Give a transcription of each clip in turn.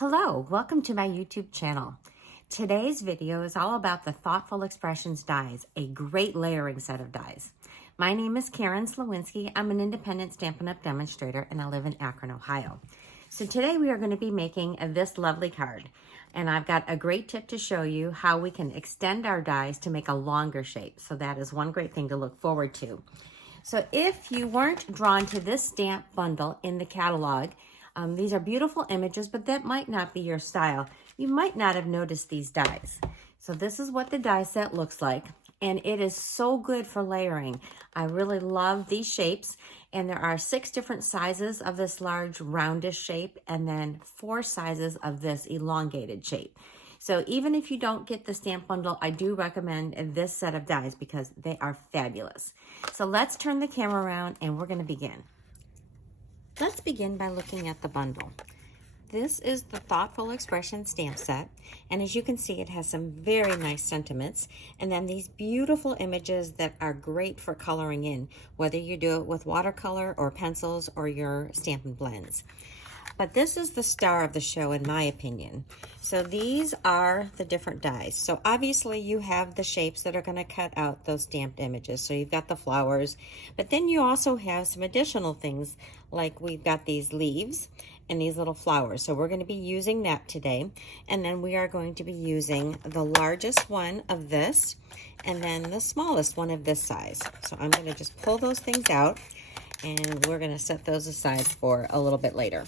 Hello, welcome to my YouTube channel. Today's video is all about the Thoughtful Expressions dies, a great layering set of dies. My name is Karen Slawinski. I'm an independent Stampin' Up! Demonstrator and I live in Akron, Ohio. So today we are going to be making this lovely card. And I've got a great tip to show you how we can extend our dies to make a longer shape. So that is one great thing to look forward to. So if you weren't drawn to this stamp bundle in the catalog, these are beautiful images, but that might not be your style. You might not have noticed these dies. So this is what the die set looks like, and it is so good for layering. I really love these shapes, and there are 6 different sizes of this large roundish shape, and then 4 sizes of this elongated shape. So even if you don't get the stamp bundle, I do recommend this set of dies because they are fabulous. So let's turn the camera around and we're going to begin. Let's begin by looking at the bundle. This is the Thoughtful Expression stamp set, and as you can see, it has some very nice sentiments, and then these beautiful images that are great for coloring in, whether you do it with watercolor or pencils or your Stampin' Blends. But this is the star of the show, in my opinion. So these are the different dies. So obviously you have the shapes that are going to cut out those stamped images. So you've got the flowers, but then you also have some additional things, like we've got these leaves and these little flowers. So we're going to be using that today. And then we are going to be using the largest one of this and then the smallest one of this size. So I'm going to just pull those things out and we're going to set those aside for a little bit later.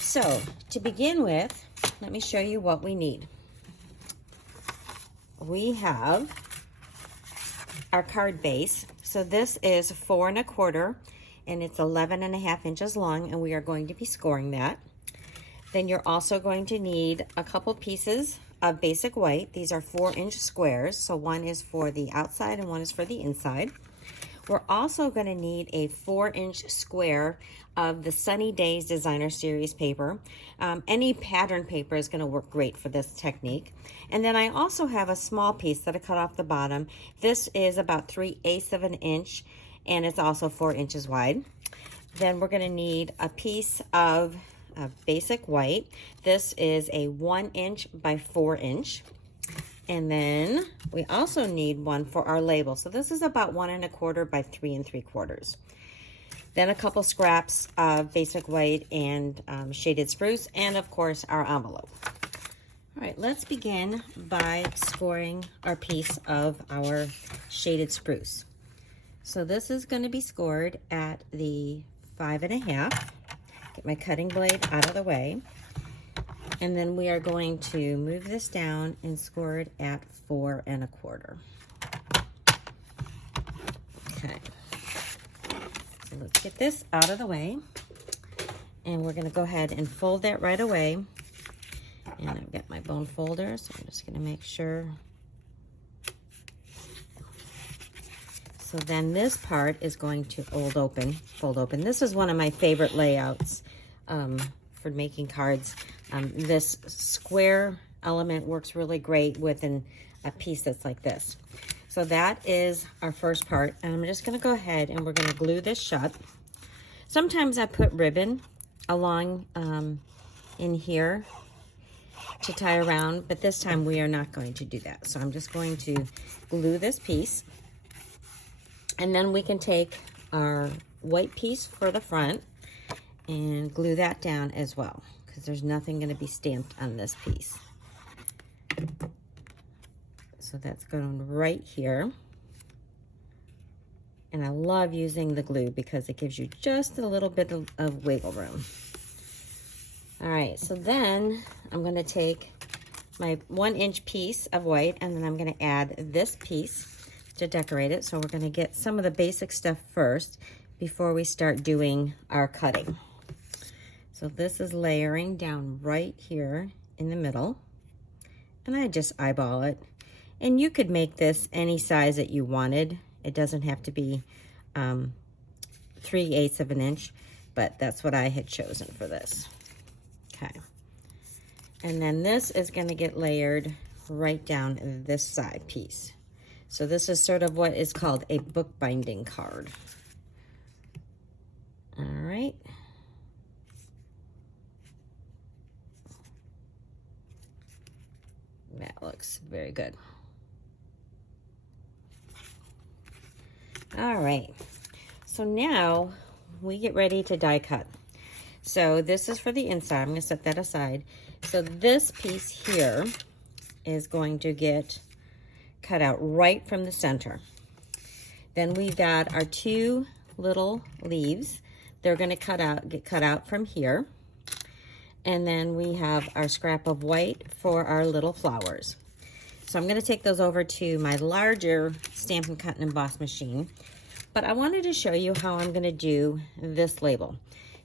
So to begin with, let me show you what we need. We have our card base. So this is 4 1/4 and it's 11.5 inches long, and we are going to be scoring that. Then you're also going to need a couple pieces of basic white. These are 4-inch squares. So one is for the outside and one is for the inside. We're also going to need a 4-inch square of the Sunny Days Designer Series paper. Any pattern paper is going to work great for this technique. And then I also have a small piece that I cut off the bottom. This is about 3/8 of an inch, and it's also 4 inches wide. Then we're going to need a piece of basic white. This is a 1-inch by 4-inch. And then we also need one for our label. So this is about 1 1/4 by 3 3/4. Then a couple scraps of basic white and shaded spruce, and of course our envelope. All right, let's begin by scoring our piece of our shaded spruce. So this is going to be scored at the 5 1/2. Get my cutting blade out of the way. And then we are going to move this down and score it at 4 1/4. Okay. So let's get this out of the way. And we're going to go ahead and fold that right away. And I've got my bone folder, so I'm just going to make sure. So then this part is going to fold open. This is one of my favorite layouts for making cards. This square element works really great with a piece that's like this. So that is our first part, and I'm just going to go ahead and we're going to glue this shut. Sometimes I put ribbon along in here to tie around, but this time we are not going to do that. So I'm just going to glue this piece, and then we can take our white piece for the front and glue that down as well, because there's nothing going to be stamped on this piece. So that's going right here. And I love using the glue because it gives you just a little bit of wiggle room. All right, so then I'm going to take my 1-inch piece of white, and then I'm going to add this piece to decorate it. So we're going to get some of the basic stuff first before we start doing our cutting. So this is layering down right here in the middle, and I just eyeball it. And you could make this any size that you wanted. It doesn't have to be 3/8 of an inch, but that's what I had chosen for this. Okay. And then this is going to get layered right down this side piece. So this is sort of what is called a bookbinding card. All right. looks very good. All right, so now we get ready to die cut. So this is for the inside. I'm going to set that aside. So this piece here is going to get cut out right from the center. Then we've got our two little leaves. They're going to get cut out from here. And then we have our scrap of white for our little flowers. So I'm going to take those over to my larger Stampin' Cut and Emboss machine. But I wanted to show you how I'm going to do this label.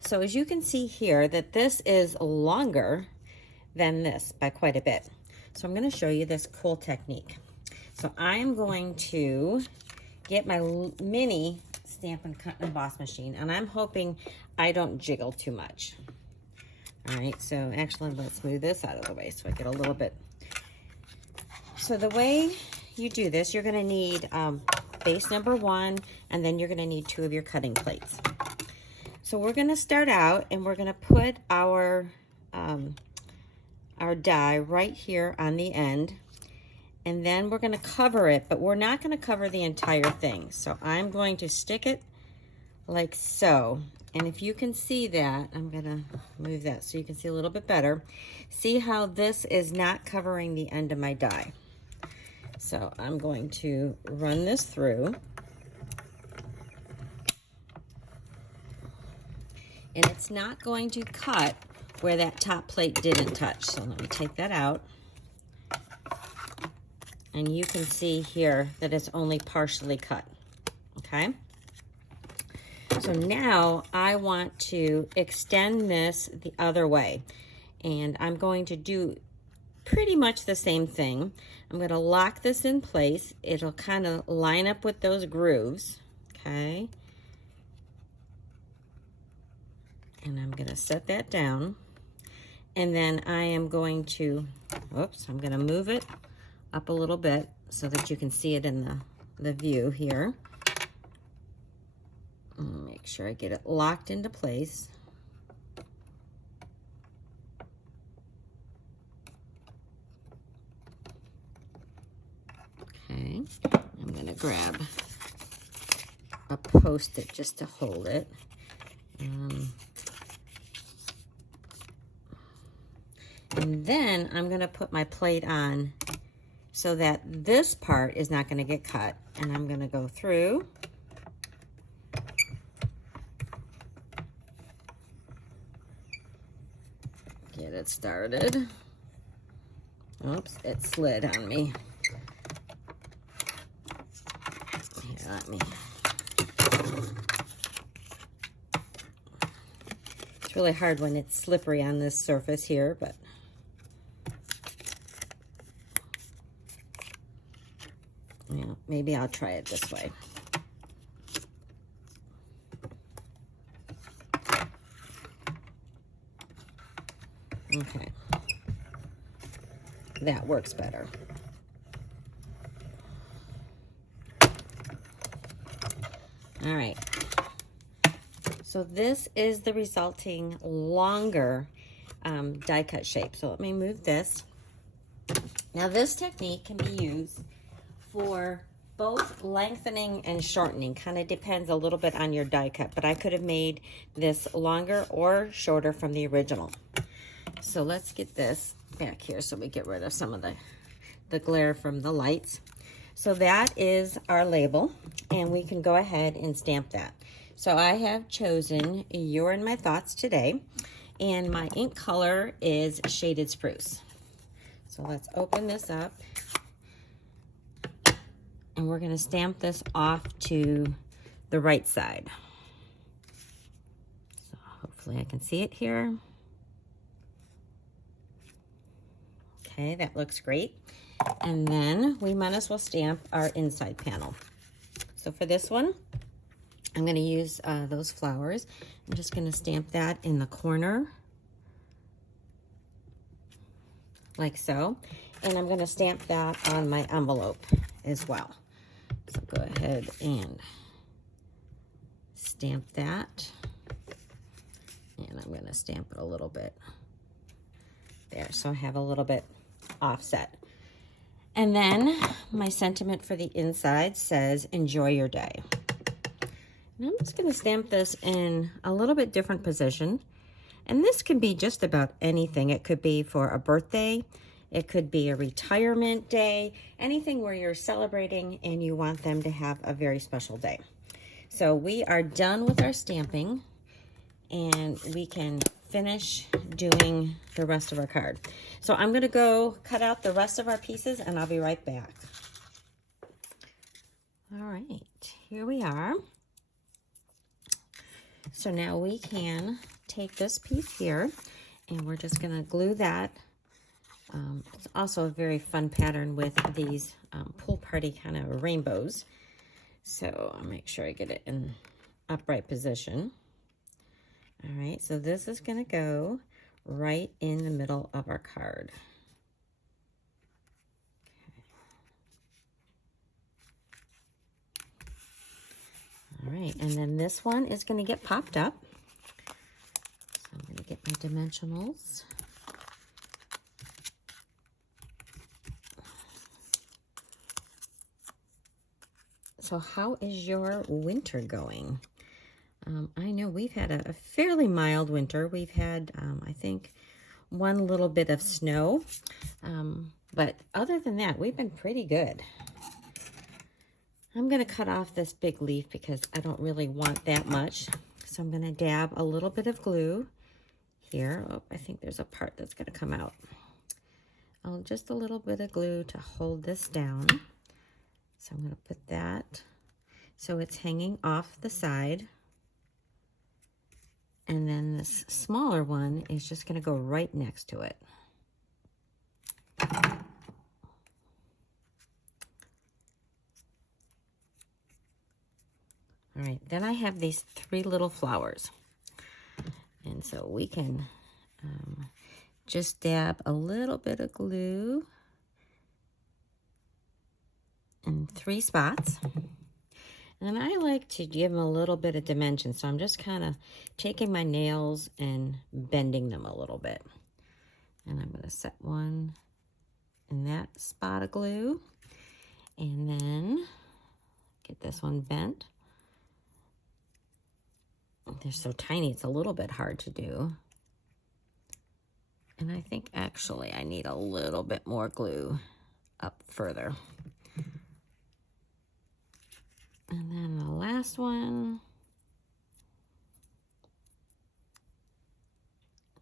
So as you can see here that this is longer than this by quite a bit. So I'm going to show you this cool technique. So I'm going to get my mini Stampin' Cut and Emboss machine, and I'm hoping I don't jiggle too much. All right, so actually let's move this out of the way so I get a little bit. So the way you do this, you're going to need base number 1, and then you're going to need 2 of your cutting plates. So we're going to start out, and we're going to put our die right here on the end, and then we're going to cover it, but we're not going to cover the entire thing. So I'm going to stick it like so. And if you can see that, I'm going to move that so you can see a little bit better. See how this is not covering the end of my die. So I'm going to run this through. And it's not going to cut where that top plate didn't touch. So let me take that out. And you can see here that it's only partially cut, okay? So now I want to extend this the other way. And I'm going to do pretty much the same thing. I'm going to lock this in place. It'll kind of line up with those grooves, okay? And I'm going to set that down. And then I am going to, I'm going to move it up a little bit so that you can see it in the view here. Make sure I get it locked into place. Okay, I'm going to grab a Post-it just to hold it. And then I'm going to put my plate on so that this part is not going to get cut. And I'm going to go through. Get it started. Oops, it slid on me. Here, let me. It's really hard when it's slippery on this surface here, but yeah, maybe I'll try it this way. Okay, that works better. All right, so this is the resulting longer die cut shape. So let me move this. Now this technique can be used for both lengthening and shortening. Kind of depends a little bit on your die cut, but I could have made this longer or shorter from the original. So let's get this back here so we get rid of some of the glare from the lights. So that is our label, and we can go ahead and stamp that. So I have chosen You're in My Thoughts today, and my ink color is Shaded Spruce. So let's open this up, and we're going to stamp this off to the right side. So hopefully I can see it here. Okay, that looks great. And then we might as well stamp our inside panel. So for this one, I'm going to use those flowers. I'm just going to stamp that in the corner, like so. And I'm going to stamp that on my envelope as well. So go ahead and stamp that. And I'm going to stamp it a little bit there, so I have a little bit offset. And then my sentiment for the inside says, enjoy your day. And I'm just going to stamp this in a little bit different position. And this can be just about anything. It could be for a birthday. It could be a retirement day. Anything where you're celebrating and you want them to have a very special day. So we are done with our stamping. And we can finish doing the rest of our card. So I'm going to go cut out the rest of our pieces and I'll be right back. All right, here we are. So now we can take this piece here and we're just going to glue that. It's also a very fun pattern with these pool party kind of rainbows. So I'll make sure I get it in upright position. All right, so this is going to go right in the middle of our card. Okay. All right, and then this one is going to get popped up. So I'm going to get my dimensionals. So how is your winter going? I know we've had a fairly mild winter. We've had, I think, one little bit of snow. But other than that, we've been pretty good. I'm going to cut off this big leaf because I don't really want that much. So I'm going to dab a little bit of glue here. Oh, I think there's a part that's going to come out. Oh, just a little bit of glue to hold this down. So I'm going to put that so it's hanging off the side. And then this smaller one is just going to go right next to it. All right, then I have these 3 little flowers. And so we can just dab a little bit of glue in 3 spots. And I like to give them a little bit of dimension, so I'm just kind of taking my nails and bending them a little bit. And I'm going to set one in that spot of glue. And then get this one bent. They're so tiny, it's a little bit hard to do. And I think actually I need a little bit more glue up further. And then the last one.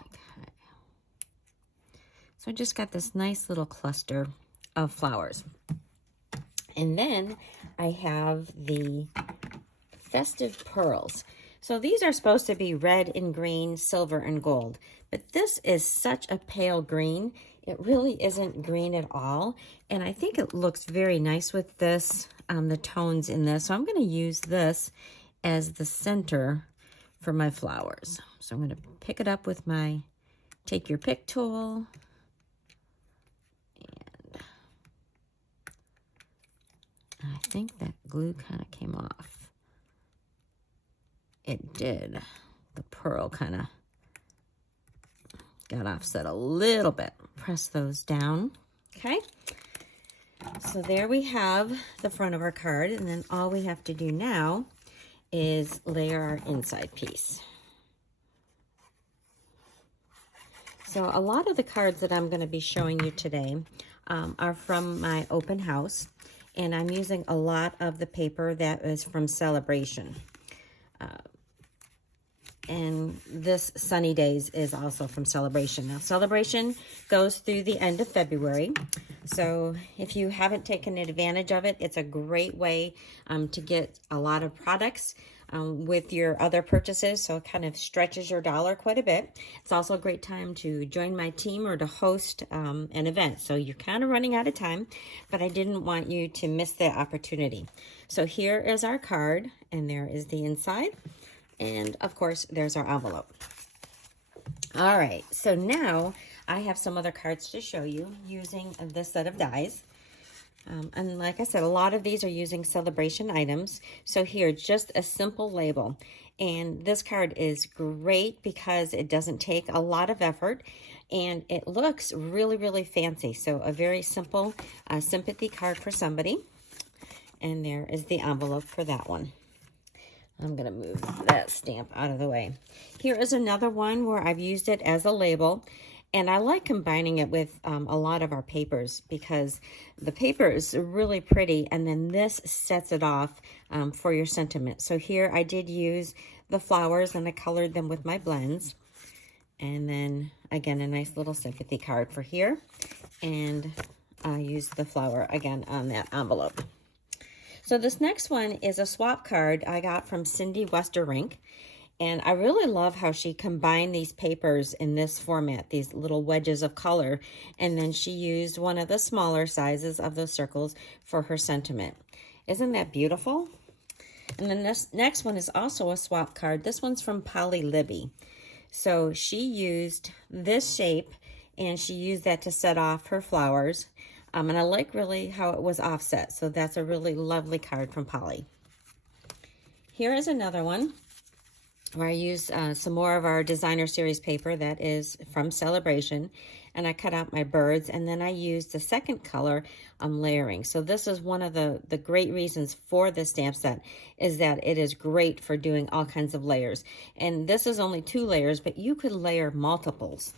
Okay. So I just got this nice little cluster of flowers. And then I have the festive pearls. So these are supposed to be red and green, silver and gold. But this is such a pale green. It really isn't green at all. And I think it looks very nice with this, the tones in this. So I'm going to use this as the center for my flowers. So I'm going to pick it up with my take your pick tool. And I think that glue kind of came off. It did. The pearl kind of got offset a little bit. Press those down. Okay. So there we have the front of our card. And then all we have to do now is layer our inside piece. So a lot of the cards that I'm going to be showing you today are from my open house. And I'm using a lot of the paper that is from Sale-A-Bration. And this Sunny Days is also from Sale-A-Bration. Now, Sale-A-Bration goes through the end of February. So if you haven't taken advantage of it, it's a great way to get a lot of products with your other purchases. So it kind of stretches your dollar quite a bit. It's also a great time to join my team or to host an event. So you're kind of running out of time, but I didn't want you to miss that opportunity. So here is our card, and there is the inside. And of course, there's our envelope. All right, so now I have some other cards to show you using this set of dies. And like I said, a lot of these are using Sale-A-Bration items. So here, just a simple label. And this card is great because it doesn't take a lot of effort. and it looks really, really fancy. So a very simple sympathy card for somebody. And there is the envelope for that one. I'm going to move that stamp out of the way. Here is another one where I've used it as a label. And I like combining it with a lot of our papers because the paper is really pretty, and then this sets it off for your sentiment. So here I did use the flowers and I colored them with my blends. And then again, a nice little sympathy card for here. And I used the flower again on that envelope. So this next one is a swap card I got from Cindy Westerink. And I really love how she combined these papers in this format, these little wedges of color. And then she used one of the smaller sizes of those circles for her sentiment. Isn't that beautiful? And then this next one is also a swap card. This one's from Polly Libby. So she used this shape and she used that to set off her flowers. And I like really how it was offset. So that's a really lovely card from Polly. Here is another one where I used some more of our designer series paper that is from Sale-A-Bration, and I cut out my birds, and then I used the second color layering. So this is one of the great reasons for this stamp set is that it is great for doing all kinds of layers. And this is only 2 layers, but you could layer multiples.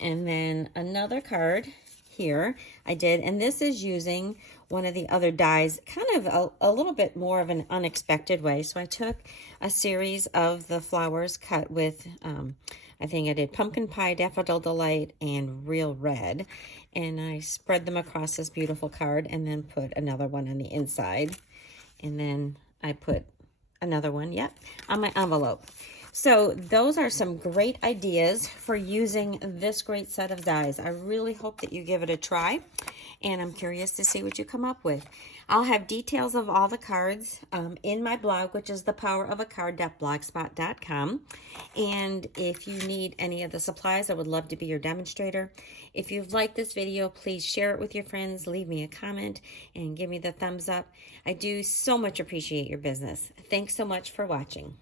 And then another card here I did, and this is using one of the other dies kind of a little bit more of an unexpected way. So I took a series of the flowers cut with I think I did Pumpkin Pie, Daffodil Delight, and Real Red, and I spread them across this beautiful card and then put another one on the inside, and then I put another one, on my envelope. So those are some great ideas for using this great set of dies. I really hope that you give it a try, and I'm curious to see what you come up with. I'll have details of all the cards in my blog, which is thepowerofacard.blogspot.com. And if you need any of the supplies, I would love to be your demonstrator. If you've liked this video, please share it with your friends, leave me a comment, and give me the thumbs up. I do so much appreciate your business. Thanks so much for watching.